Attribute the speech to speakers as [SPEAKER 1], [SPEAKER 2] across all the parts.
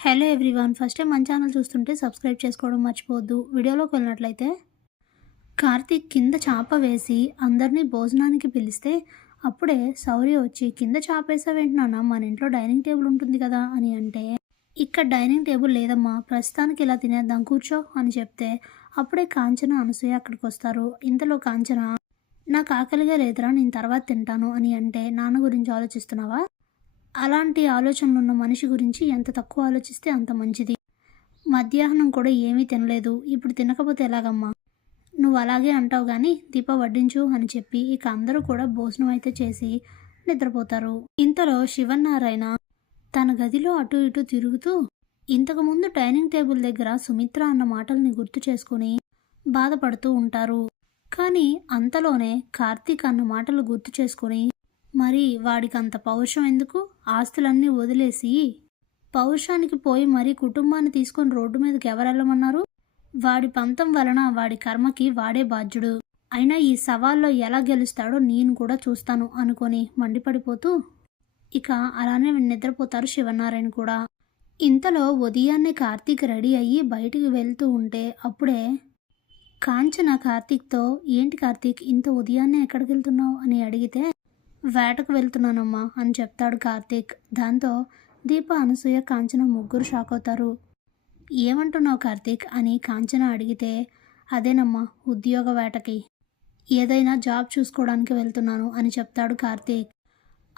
[SPEAKER 1] Hello everyone first time మన channel చూస్తుంటే subscribe చేసుకోవడం మర్చిపోవద్దు. వీడియోలోకి వెళ్ళినట్లయితే కార్తీక్ కింద చాప వేసి అందరినీ భోజనానికి పిలిస్తే అప్పుడే శౌర్య వచ్చి కింద చాప వేసావేంటి నాన్న? మన ఇంట్లో డైనింగ్ టేబుల్ ఉంటుంది కదా అని అంటే ఇక్కడ డైనింగ్ టేబుల్ లేదమ్మా. ప్రస్తుతానికి ఇలా తినేద్దాం. కూర్చో అని చెప్తే అప్పుడే కాంచన అనసూయ అక్కడికి వస్తారు. ఇంతలో కాంచన? నాకు ఆకలిగా లేదురా. నేను తర్వాత తింటాను అని అంటే నాన్న గురించి ఆలోచిస్తున్నావా? అలాంటి ఆలోచనలు ఉన్న మనిషి గురించి ఎంత తక్కువ ఆలోచిస్తే అంత మంచిది. మధ్యాహ్నం కూడా ఏమీ తినలేదు. ఇప్పుడు తినకపోతే ఎలాగమ్మా? నువ్వు అలాగే అంటావు కానీ దీప వడ్డించు అని చెప్పి ఇక అందరూ కూడా భోజనం అయితే చేసి నిద్రపోతారు. ఇంతలో శివన్నారాయణ తన గదిలో అటు ఇటు తిరుగుతూ ఇంతకుముందు డైనింగ్ టేబుల్ దగ్గర సుమిత్ర అన్న మాటల్ని గుర్తు చేసుకుని బాధపడుతూ ఉంటారు. కానీ అంతలోనే కార్తీక్ అన్న మాటలు గుర్తు చేసుకుని మరి వాడికి అంత పౌరుషం ఎందుకు? ఆస్తులన్నీ వదిలేసి పౌరుషానికి పోయి మరీ కుటుంబాన్ని తీసుకొని రోడ్డు మీదకి ఎవరెళ్ళమన్నారు? వాడి పంతం వలన వాడి కర్మకి వాడే బాధ్యుడు. అయినా ఈ సవాల్లో ఎలా గెలుస్తాడో నేను కూడా చూస్తాను అనుకొని మండిపడిపోతూ ఇక అలానే నిద్రపోతారు శివనారాయణ కూడా. ఇంతలో ఉదయాన్నే కార్తీక్ రెడీ అయ్యి బయటికి వెళ్తూ ఉంటే అప్పుడే కాంచన కార్తీక్తో ఏంటి కార్తీక్ ఇంత ఉదయాన్నే ఎక్కడికి వెళ్తున్నావు అని అడిగితే వేటకు వెళ్తున్నానమ్మా అని చెప్తాడు కార్తీక్. దాంతో దీప అనసూయ కాంచన ముగ్గురు షాక్ అవుతారు. ఏమంటున్నావు కార్తీక్ అని కాంచన అడిగితే అదేనమ్మా ఉద్యోగ వేటకి. ఏదైనా జాబ్ చూసుకోవడానికి వెళ్తున్నాను అని చెప్తాడు కార్తీక్.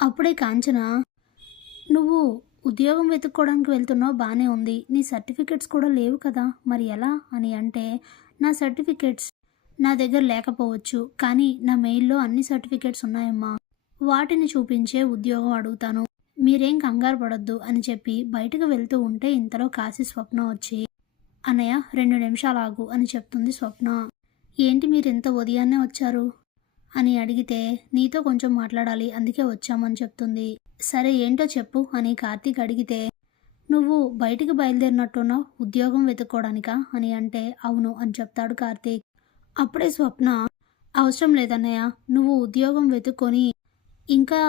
[SPEAKER 1] అప్పుడే కాంచన నువ్వు ఉద్యోగం వెతుక్కోవడానికి వెళ్తున్నావు బాగానే ఉంది. నీ సర్టిఫికెట్స్ కూడా లేవు కదా మరి ఎలా? అని అంటే నా సర్టిఫికెట్స్ నా దగ్గర లేకపోవచ్చు కానీ నా మెయిల్లో అన్ని సర్టిఫికెట్స్ ఉన్నాయమ్మా. వాటిని చూపించే ఉద్యోగం అడుగుతాను. మీరేం కంగారు పడొద్దు అని చెప్పి బయటకు వెళ్తూ ఉంటే ఇంతలో కాశీ స్వప్న వచ్చి అన్నయ్య రెండు నిమిషాలు ఆగు అని చెప్తుంది స్వప్న. ఏంటి మీరు ఇంత ఉదయాన్నే వచ్చారు? అని అడిగితే నీతో కొంచెం మాట్లాడాలి అందుకే వచ్చామని చెప్తుంది. సరే ఏంటో చెప్పు అని కార్తీక్ అడిగితే నువ్వు బయటికి బయలుదేరినట్టున్నావు ఉద్యోగం వెతుక్కోవడానికా అని అంటే అవును అని చెప్తాడు కార్తీక్. అప్పుడే స్వప్న అవసరం లేదన్నయ్య నువ్వు ఉద్యోగం వెతుక్కొని ఇంకా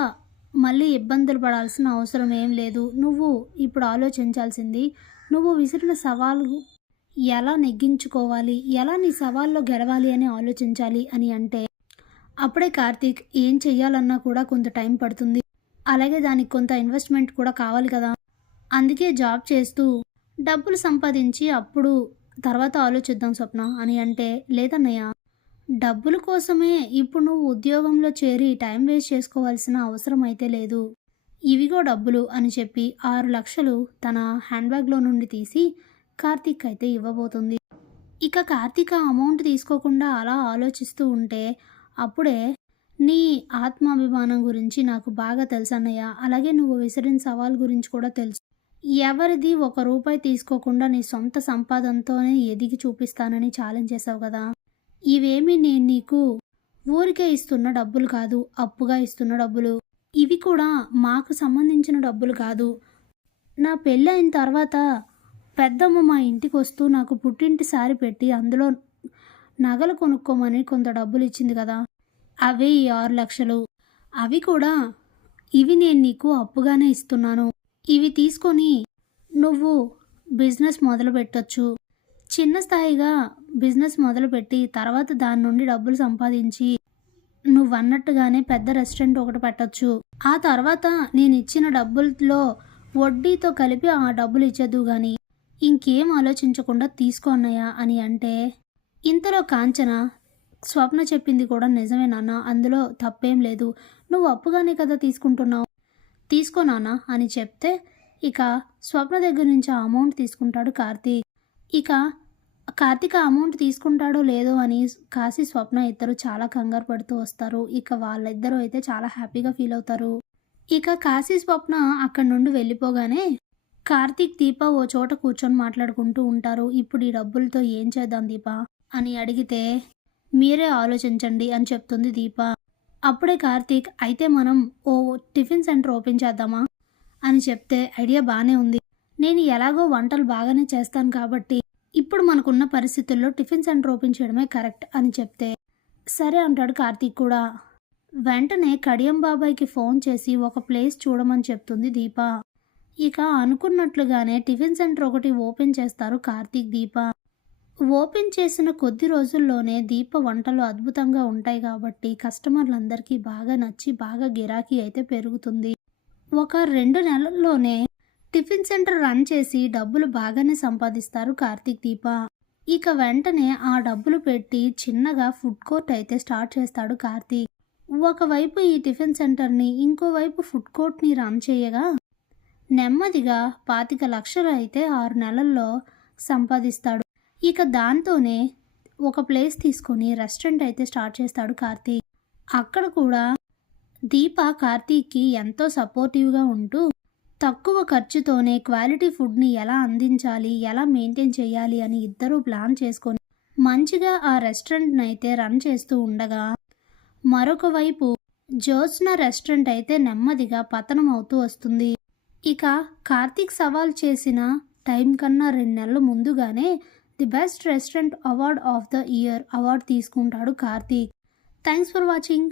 [SPEAKER 1] మళ్ళీ ఇబ్బందులు పడాల్సిన అవసరం ఏం లేదు. నువ్వు ఇప్పుడు ఆలోచించాల్సింది నువ్వు విసిరిన సవాలు ఎలా నెగ్గించుకోవాలి ఎలా నీ సవాల్లో గెలవాలి అని ఆలోచించాలి అని అంటే అప్పుడే కార్తీక్ ఏం చెయ్యాలన్నా కూడా కొంత టైం పడుతుంది. అలాగే దానికి కొంత ఇన్వెస్ట్మెంట్ కూడా కావాలి కదా. అందుకే జాబ్ చేస్తూ డబ్బులు సంపాదించి అప్పుడు తర్వాత ఆలోచిద్దాం స్వప్న అని అంటే లేదన్నయ్య డబ్బుల కోసమే ఇప్పుడు నువ్వు ఉద్యోగంలో చేరి టైం వేస్ట్ చేసుకోవాల్సిన అవసరం అయితే లేదు. ఇవిగో డబ్బులు అని చెప్పి ఆరు లక్షలు తన హ్యాండ్బ్యాగ్లో నుండి తీసి కార్తీక్ అయితే ఇవ్వబోతుంది. ఇక కార్తీక్ అమౌంట్ తీసుకోకుండా అలా ఆలోచిస్తూ ఉంటే అప్పుడే నీ ఆత్మాభిమానం గురించి నాకు బాగా తెలుసు అన్నయ్య అలాగే నువ్వు విసిరిన సవాల్ గురించి కూడా తెలుసు. ఎవరిది ఒక రూపాయి తీసుకోకుండా నీ సొంత సంపాదనతోనే ఎదిగి చూపిస్తానని ఛాలెంజ్ చేసావు కదా. ఇవేమీ నేను నీకు ఊరికే ఇస్తున్న డబ్బులు కాదు అప్పుగా ఇస్తున్న డబ్బులు. ఇవి కూడా మాకు సంబంధించిన డబ్బులు కాదు. నా పెళ్ళి అయిన తర్వాత పెద్దమ్మ మా ఇంటికి వస్తూ నాకు పుట్టింటి సారి పెట్టి అందులో నగలు కొనుక్కోమని కొంత డబ్బులు ఇచ్చింది కదా. అవే ఈ ఆరు లక్షలు. అవి కూడా ఇవి నేను నీకు అప్పుగానే ఇస్తున్నాను. ఇవి తీసుకొని నువ్వు బిజినెస్ మొదలు పెట్టొచ్చు చిన్న స్థాయిగా బిజినెస్ మొదలుపెట్టి తర్వాత దాని నుండి డబ్బులు సంపాదించి నువ్వు అన్నట్టుగానే పెద్ద రెస్టారెంట్ ఒకటి పెట్టొచ్చు. ఆ తర్వాత నేను ఇచ్చిన డబ్బుల్లో వడ్డీతో కలిపి ఆ డబ్బులు ఇచ్చేద్దు కానీ ఇంకేం ఆలోచించకుండా తీసుకో అని అంటే ఇంతలో కాంచన స్వప్న చెప్పింది కూడా నిజమే నాన్న అందులో తప్పేం లేదు. నువ్వు అప్పుగానే కదా తీసుకుంటున్నావు. తీసుకో నాన్న అని చెప్తే ఇక స్వప్న దగ్గర నుంచి ఆ అమౌంట్ తీసుకుంటాడు కార్తీక్. ఇక కార్తీక్ అమౌంట్ తీసుకుంటాడో లేదో అని కాశీ స్వప్న ఇద్దరు చాలా కంగారు పడుతూ వస్తారు. ఇక వాళ్ళిద్దరూ అయితే చాలా హ్యాపీగా ఫీల్ అవుతారు. ఇక కాశీ స్వప్న అక్కడి నుండి వెళ్ళిపోగానే కార్తీక్ దీప ఓ చోట కూర్చొని మాట్లాడుకుంటూ ఉంటారు. ఇప్పుడు ఈ డబ్బులతో ఏం చేద్దాం దీప? అని అడిగితే మీరే ఆలోచించండి అని చెప్తుంది దీప. అప్పుడే కార్తీక్ అయితే మనం ఓ టిఫిన్ సెంటర్ ఓపెన్ చేద్దామా? అని చెప్తే ఐడియా బాగానే ఉంది. నేను ఎలాగో వంటలు బాగానే చేస్తాను కాబట్టి ఇప్పుడు మనకున్న పరిస్థితుల్లో టిఫిన్ సెంటర్ ఓపెన్ చేయడమే కరెక్ట్ అని చెప్తే సరే అంటాడు కార్తీక్ కూడా. వెంటనే కడియం బాబాయ్కి ఫోన్ చేసి ఒక ప్లేస్ చూడమని చెప్తుంది దీప. ఇక అనుకున్నట్లుగానే టిఫిన్ సెంటర్ ఒకటి ఓపెన్ చేస్తారు కార్తీక్ దీప. ఓపెన్ చేసిన కొద్ది రోజుల్లోనే దీప వంటలు అద్భుతంగా ఉంటాయి కాబట్టి కస్టమర్లందరికీ బాగా నచ్చి బాగా గిరాకీ అయితే పెరుగుతుంది. ఒక రెండు నెలల్లోనే టిఫిన్ సెంటర్ రన్ చేసి డబ్బులు బాగానే సంపాదిస్తారు కార్తీక్ దీప. ఇక వెంటనే ఆ డబ్బులు పెట్టి చిన్నగా ఫుడ్ కోర్ట్ అయితే స్టార్ట్ చేస్తాడు కార్తీక్. ఒకవైపు ఈ టిఫిన్ సెంటర్ని ఇంకోవైపు ఫుడ్ కోర్ట్ని రన్ చేయగా నెమ్మదిగా పాతిక లక్షలు అయితే ఆరు నెలల్లో సంపాదిస్తాడు. ఇక దాంతోనే ఒక ప్లేస్ తీసుకొని రెస్టారెంట్ అయితే స్టార్ట్ చేస్తాడు కార్తీక్. అక్కడ కూడా దీప కార్తీక్కి ఎంతో సపోర్టివ్గా ఉంటూ తక్కువ ఖర్చుతోనే క్వాలిటీ ఫుడ్ని ఎలా అందించాలి ఎలా మెయింటైన్ చేయాలి అని ఇద్దరూ ప్లాన్ చేసుకొని మంచిగా ఆ రెస్టారెంట్ని అయితే రన్ చేస్తూ ఉండగా మరొక వైపు జ్యోత్స్న రెస్టారెంట్ అయితే నెమ్మదిగా పతనం అవుతూ వస్తుంది. ఇక కార్తీక్ సవాల్ చేసిన టైం కన్నా రెండు నెలల ముందుగానే the best restaurant award of the year award తీసుకుంటాడు కార్తీక్. Thanks for watching.